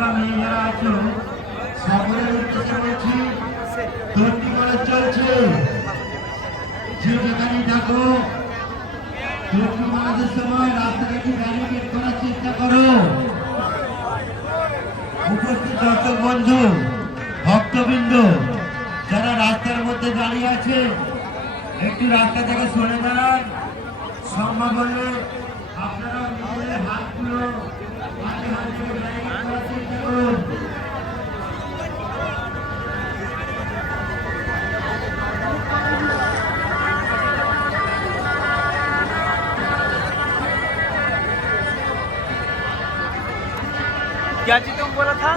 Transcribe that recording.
বা মেয়ে যারা আছো সকলের উদ্দেশ্যে বলছি, তৈরি করে চলছে। যে যেখানে থাকো তৈরি মানুষের সময় রাস্তাটাকে ব্যারিকেড করার চেষ্টা করো। উপস্থিত দর্শক বন্ধু, ভক্তবৃন্দ যারা রাস্তার মধ্যে দাঁড়িয়ে আছে, একটু রাস্তা থেকে সরে দাঁড়ান। সম্ভব হলে আপনারা নিজেদের হাতগুলো হাতে হাতে ব্যারিকেড করার চেষ্টা করুন। क्या चीज तुम बोला था?